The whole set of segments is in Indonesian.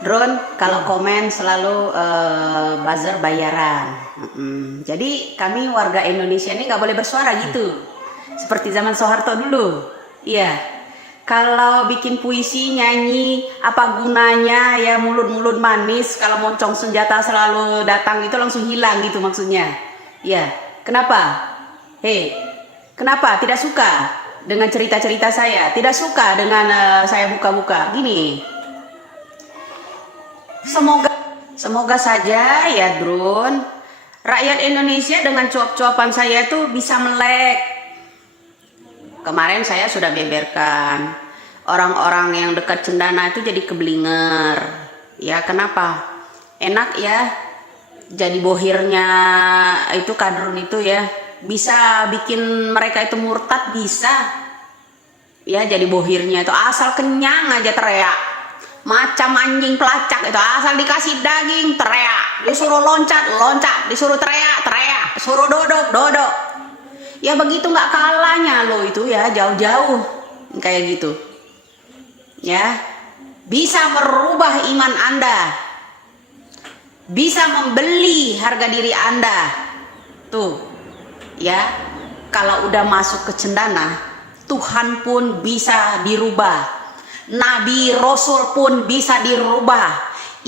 Drone kalau komen selalu buzzer bayaran. Jadi kami warga Indonesia ini nggak boleh bersuara gitu. Seperti zaman Soeharto dulu. Iya. Kalau bikin puisi, nyanyi, apa gunanya ya mulut-mulut manis kalau moncong senjata selalu datang itu langsung hilang gitu maksudnya. Iya. Kenapa? Hei, kenapa tidak suka dengan cerita-cerita saya? Tidak suka dengan saya buka-buka gini. Semoga saja ya Drone, rakyat Indonesia dengan cuap-cuapan saya tuh bisa melek. Kemarin saya sudah beberkan orang-orang yang dekat cendana itu jadi keblinger. Ya kenapa? Enak ya jadi bohirnya itu kadrun itu ya, bisa bikin mereka itu murtad, bisa ya jadi bohirnya itu asal kenyang aja teriak. Macam anjing pelacak itu, asal dikasih daging teriak, disuruh loncat loncat, disuruh teriak teriak, suruh dodok dodok. Ya begitu nggak kalahnya lo itu ya, jauh-jauh kayak gitu ya. Bisa merubah iman Anda, bisa membeli harga diri Anda tuh ya. Kalau udah masuk ke cendana, Tuhan pun bisa dirubah, Nabi Rasul pun bisa dirubah,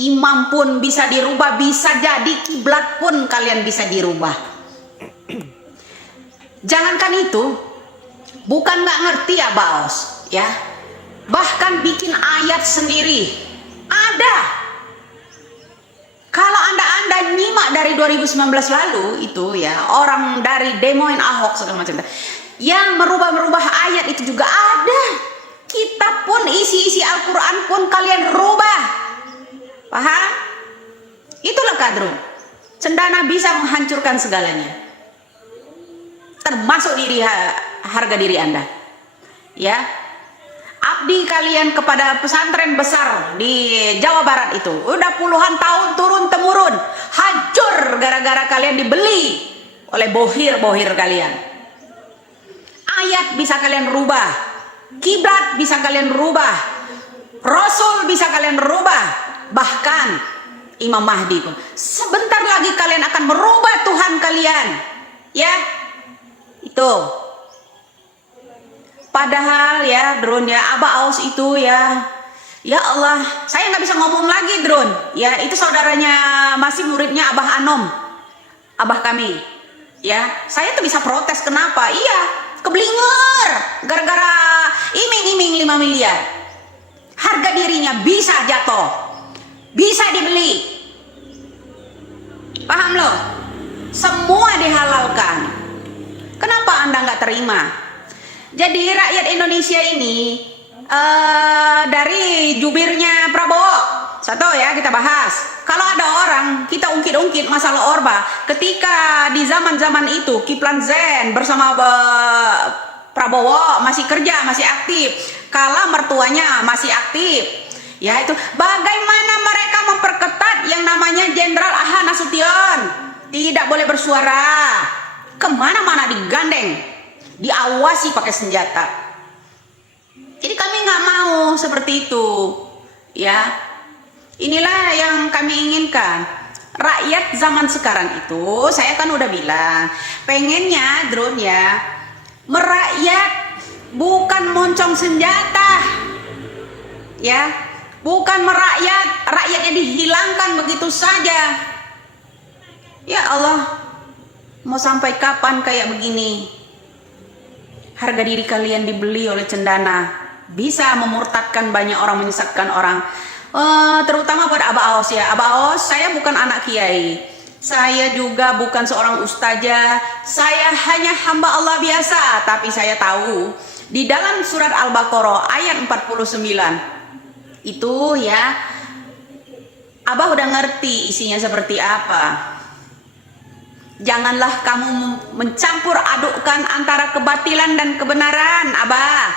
imam pun bisa dirubah, bisa jadi kiblat pun kalian bisa dirubah. Jangankan itu, bukan nggak ngerti ya Baos ya, bahkan bikin ayat sendiri ada. Kalau anda nyimak dari 2019 lalu itu ya, orang dari demoin Ahok segala macam yang merubah ayat itu juga ada. Kitab pun, isi Al-Quran pun kalian rubah. Paham? Itulah kadrun. Cendana bisa menghancurkan segalanya, termasuk harga diri Anda. Ya, abdi kalian kepada pesantren besar di Jawa Barat itu udah puluhan tahun turun temurun, hancur gara-gara kalian dibeli oleh bohir-bohir kalian. Ayat bisa kalian rubah, kiblat bisa kalian rubah, Rasul bisa kalian rubah, bahkan Imam Mahdi pun. Sebentar lagi kalian akan merubah Tuhan kalian, ya. Itu. Padahal ya Drone ya, Abah Aus itu ya, ya Allah, saya nggak bisa ngomong lagi Drone. Ya itu saudaranya, masih muridnya Abah Anom, Abah kami. Ya, saya tuh bisa protes kenapa? Iya, keblinger gara-gara iming-iming 5 miliar. Harga dirinya bisa jatuh, bisa dibeli. Paham loh? Semua dihalalkan. Kenapa Anda nggak terima? Jadi rakyat Indonesia ini dari jubirnya Prabowo, satu ya kita bahas. Kalau ada orang kita ungkit-ungkit masalah Orba, ketika di zaman-zaman itu Kiplan Zen bersama Prabowo masih kerja, masih aktif, kala mertuanya masih aktif, ya itu bagaimana mereka memperketat yang namanya Jenderal Aha Nasution tidak boleh bersuara, kemana-mana digandeng, diawasi pakai senjata. Jadi kami nggak mau seperti itu, ya. Inilah yang kami inginkan. Rakyat zaman sekarang itu, saya kan udah bilang, pengennya Drone ya, merakyat bukan moncong senjata, ya, bukan merakyat, rakyatnya dihilangkan begitu saja. Ya Allah, mau sampai kapan kayak begini? Harga diri kalian dibeli oleh cendana, bisa memurtadkan banyak orang, menyesatkan orang. Terutama pada Abah Aos ya. Abah Aos, saya bukan anak kiai, saya juga bukan seorang ustazah, saya hanya hamba Allah biasa. Tapi saya tahu di dalam surat Al-Baqarah ayat 49 itu ya, Abah udah ngerti isinya seperti apa. Janganlah kamu mencampur adukkan antara kebatilan dan kebenaran, Abah.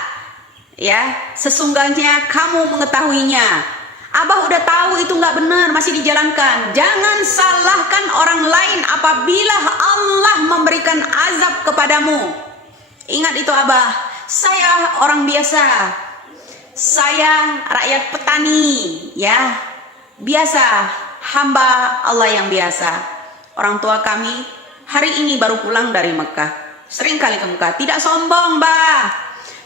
Ya, sesungguhnya kamu mengetahuinya. Abah udah tahu itu nggak benar, masih dijalankan. Jangan salahkan orang lain apabila Allah memberikan azab kepadamu. Ingat itu Abah, saya orang biasa, saya rakyat petani, ya. Biasa, hamba Allah yang biasa. Orang tua kami hari ini baru pulang dari Mekah. Sering kali ke Mekah. Tidak sombong, Mbak.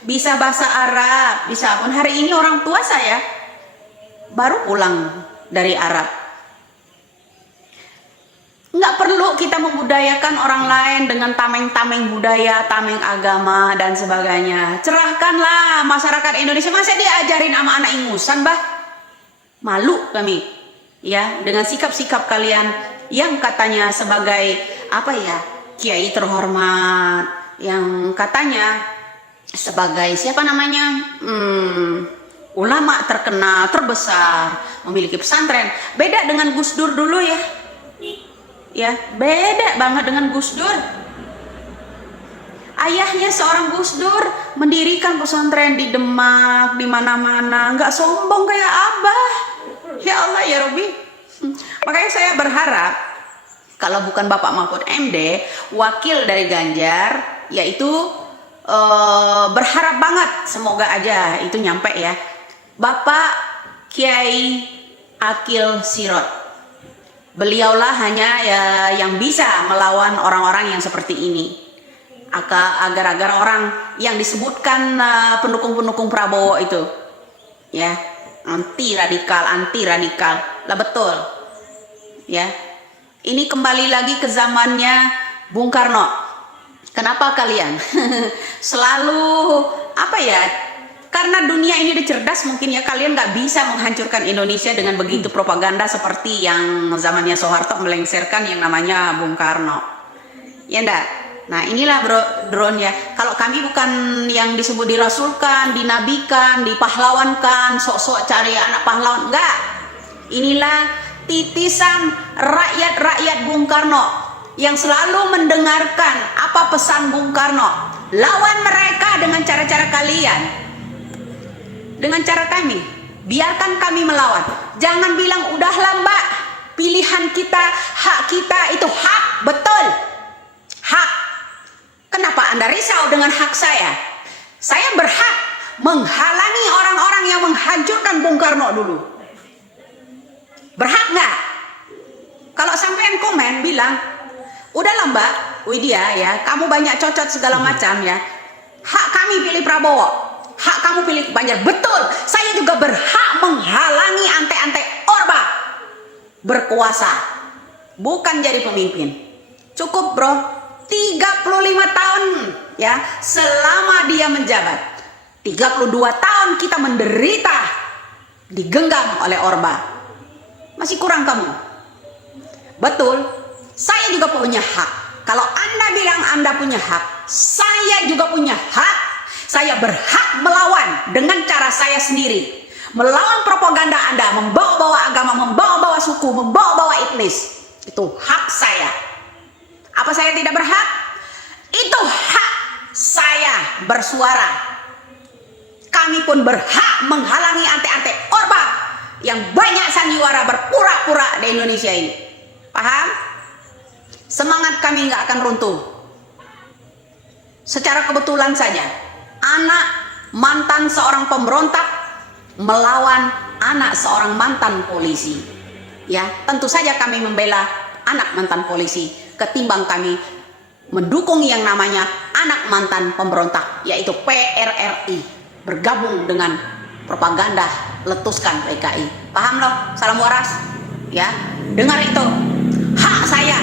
Bisa bahasa Arab, bisa pun. Hari ini orang tua saya baru pulang dari Arab. Nggak perlu kita membudayakan orang lain dengan tameng-tameng budaya, tameng agama, dan sebagainya. Cerahkanlah masyarakat Indonesia. Masa diajarin sama anak ingusan, Bah? Malu kami, ya, dengan sikap-sikap kalian yang katanya sebagai, apa ya, kiai terhormat, yang katanya sebagai, siapa namanya, ulama terkenal, terbesar, memiliki pesantren. Beda dengan Gus Dur dulu ya. Ya, beda banget dengan Gus Dur. Ayahnya seorang Gus Dur mendirikan pesantren di Demak, di mana-mana, nggak sombong kayak Abah. Ya Allah ya Robi. Makanya saya berharap kalau bukan Bapak Mahfud MD, wakil dari Ganjar, yaitu berharap banget semoga aja itu nyampe ya, Bapak Kiai Akil Sirot. Beliaulah hanya ya yang bisa melawan orang-orang yang seperti ini, agar orang yang disebutkan pendukung-pendukung Prabowo itu ya anti radikal lah, betul ya. Ini kembali lagi ke zamannya Bung Karno. Kenapa kalian selalu apa ya, karena dunia ini udah cerdas mungkin ya, kalian nggak bisa menghancurkan Indonesia dengan begitu propaganda seperti yang zamannya Soeharto melengsarkan yang namanya Bung Karno. Ya enggak? Nah inilah bro, drone ya. Kalau kami bukan yang disebut dirasulkan, dinabikan, dipahlawankan, sok-sok cari anak pahlawan. Enggak. Inilah titisan rakyat-rakyat Bung Karno yang selalu mendengarkan apa pesan Bung Karno. Lawan mereka dengan cara-cara kalian. Dengan cara kami, biarkan kami melawan. Jangan bilang udahlah Mbak, pilihan kita, hak kita itu hak, betul, hak. Kenapa Anda risau dengan hak saya? Saya berhak menghalangi orang-orang yang menghancurkan Bung Karno dulu. Berhak nggak? Kalau sampean komen bilang, udahlah Mbak Widya ya, kamu banyak cocot segala macam ya, hak kami pilih Prabowo. Hak kamu pilih Ganjar, betul. Saya juga berhak menghalangi ante-ante Orba berkuasa, bukan jadi pemimpin. Cukup bro, 35 tahun ya selama dia menjabat. 32 tahun kita menderita digenggam oleh Orba. Masih kurang kamu? Betul, saya juga punya hak. Kalau Anda bilang Anda punya hak, saya juga punya hak. Saya berhak melawan dengan cara saya sendiri. Melawan propaganda Anda, membawa-bawa agama, membawa-bawa suku, membawa-bawa etnis. Itu hak saya. Apa saya tidak berhak? Itu hak saya bersuara. Kami pun berhak menghalangi ante-ante Orba yang banyak sandiwara berpura-pura di Indonesia ini. Paham? Semangat kami nggak akan runtuh. Secara kebetulan saja, anak mantan seorang pemberontak melawan anak seorang mantan polisi. Ya, tentu saja kami membela anak mantan polisi ketimbang kami mendukung yang namanya anak mantan pemberontak, yaitu PRRI, bergabung dengan propaganda letuskan PKI. Paham loh? Salam waras. Ya, dengar itu. Hak saya.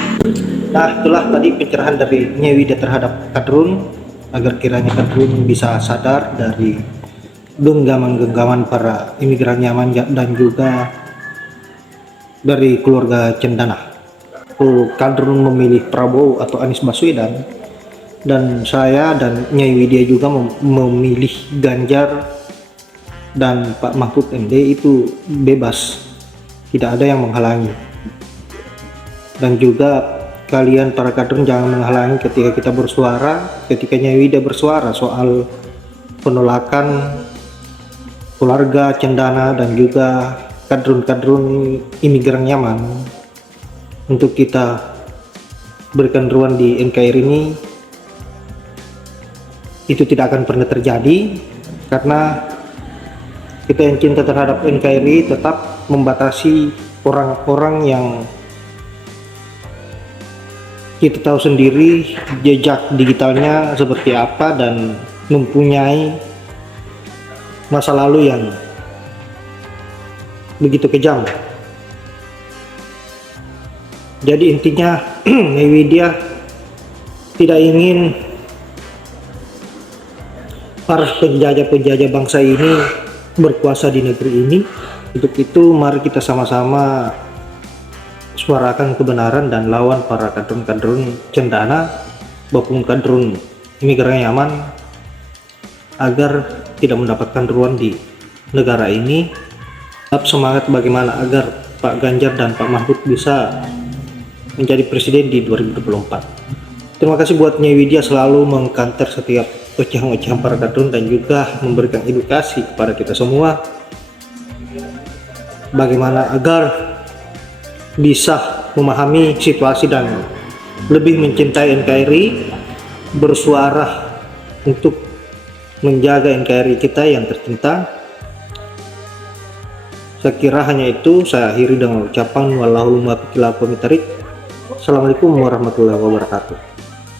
Nah, itulah tadi pencerahan dari Nyai Widya terhadap Kadrun, agar kiranya Kadrun bisa sadar dari genggaman-genggaman para imigran nyaman dan juga dari keluarga Cendana. Kadrun memilih Prabowo atau Anies Baswedan, dan saya dan Nyai Widya juga memilih Ganjar dan Pak Mahfud MD, itu bebas, tidak ada yang menghalangi. Dan juga kalian para Kadrun jangan menghalangi ketika kita bersuara, ketika Nyai Widya bersuara soal penolakan keluarga Cendana dan juga kadrun-kadrun imigran nyaman untuk kita berikan ruang di NKRI ini. Itu tidak akan pernah terjadi karena kita yang cinta terhadap NKRI tetap membatasi orang-orang yang kita tahu sendiri jejak digitalnya seperti apa dan mempunyai masa lalu yang begitu kejam. Jadi intinya Nvidia tidak ingin para penjajah-penjajah bangsa ini berkuasa di negeri ini. Untuk itu mari kita sama-sama suarakan kebenaran dan lawan para kadrun-kadrun cendana maupun kadrun imigran nyaman agar tidak mendapatkan ruang di negara ini. Tetap semangat bagaimana agar Pak Ganjar dan Pak Mahfud bisa menjadi presiden di 2024. Terima kasih buat Nyewidia selalu mengkanter setiap ocehan-ocehan para kadrun dan juga memberikan edukasi kepada kita semua bagaimana agar bisa memahami situasi dan lebih mencintai NKRI, bersuara untuk menjaga NKRI kita yang tercinta. Saya kira hanya itu. Saya akhiri dengan ucapan wallahul muwaffiq ila aqwamit thoriq. Assalamualaikum warahmatullahi wabarakatuh.